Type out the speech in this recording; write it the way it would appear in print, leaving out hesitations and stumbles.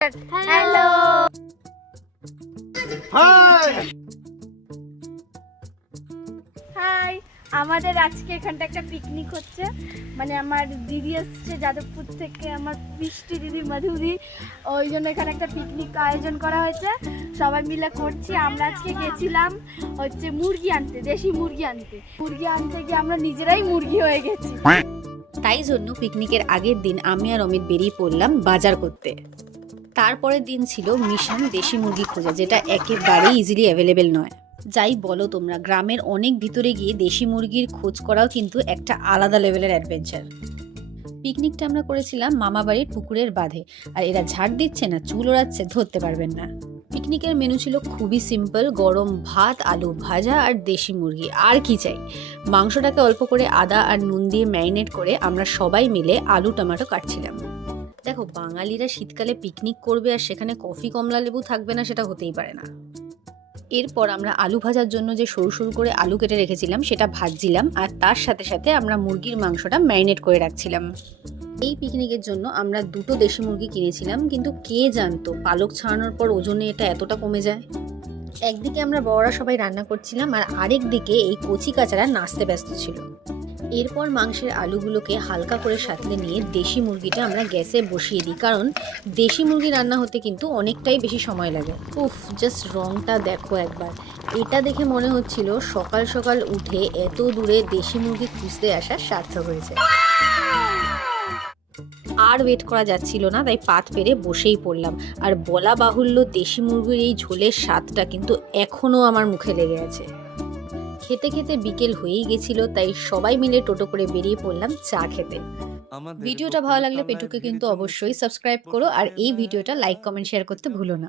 Hello hi, আমাদের আজকে এখানটা একটা পিকনিক হচ্ছে। মানে আমার দিদি এসছে যাদবপুর থেকে, আমার বৃষ্টি দিদি মাধুরী, ওই জন্য এখানে একটা পিকনিক আয়োজন করা হয়েছে, সবাই মিলে করছি। আমরা আজকে গেছিলাম হচ্ছে মুরগি আনতে, দেশি মুরগি আনতে গিয়ে আমরা নিজেরাই মুরগি হয়ে গেছি। তাই জন্য পিকনিকের আগের দিন আমি আর অমিত বেরিয়ে পড়লাম বাজার করতে। তারপরের দিন ছিল মিশন দেশি মুরগি খোঁজা, যেটা একেবারেই ইজিলি অ্যাভেলেবেল নয়। যাই বলো তোমরা, গ্রামের অনেক ভিতরে গিয়ে দেশি মুরগির খোঁজ করাও কিন্তু একটা আলাদা লেভেলের অ্যাডভেঞ্চার। পিকনিকটা আমরা করেছিলাম মামাবাড়ির পুকুরের বাঁধে, আর এরা ঝাড় দিচ্ছে না চুল ওড়াচ্ছে, ধরতে পারবেন না। পিকনিকের মেনু ছিল খুবই সিম্পল, গরম ভাত, আলু ভাজা আর দেশি মুরগি, আর কি চাই। মাংসটাকে অল্প করে আদা আর নুন দিয়ে ম্যারিনেট করে আমরা সবাই মিলে আলু টমেটো কাটছিলাম। দেখো, বাঙালিরা শীতকালে পিকনিক করবে আর সেখানে কফি কমলা লেবু থাকবে না, সেটা হতেই পারে না। এরপর আমরা আলু ভাজার জন্য যে সরু সরু করে আলু কেটে রেখেছিলাম সেটা ভাজছিলাম, আর তার সাথে সাথে আমরা মুরগির মাংসটা ম্যারিনেট করে রাখছিলাম। এই পিকনিকের জন্য আমরা 2টো দেশি মুরগি কিনেছিলাম, কিন্তু কে জানতো পালক ছাড়ানোর পর ওজনে এটা এতটা কমে যায়। একদিকে আমরা বড়রা সবাই রান্না করছিলাম, আর আরেক দিকে এই কচি কাচারা নাচতে ব্যস্ত ছিল। এরপর মাংসের আলুগুলোকে হালকা করে সাঁতলে নিয়ে দেশি মুরগিটা আমরা গ্যাসে বসিয়ে দিই, কারণ দেশি মুরগি রান্না হতে কিন্তু অনেকটাই বেশি সময় লাগে। উফ, জাস্ট রংটা দেখো একবার। এটা দেখে মনে হচ্ছিল সকাল সকাল উঠে এত দূরে দেশি মুরগি খুঁজতে আসা সার্থক হয়েছে। আর ওয়েট করা যাচ্ছিল না, তাই পাত পেরে বসেই পড়লাম। আর বলা বাহুল্য, দেশি মুরগির এই ঝোলের স্বাদটা কিন্তু এখনও আমার মুখে লেগে আছে। খেতে খেতে বিকেল হয়েই গেছিল, তাই সবাই মিলে টোটো করে বেরিয়ে পড়লাম চা খেতে। ভিডিওটা ভালো লাগলে পেটুকে কিন্তু অবশ্যই সাবস্ক্রাইব করো, আর এই ভিডিওটা লাইক কমেন্ট শেয়ার করতে ভুলো না।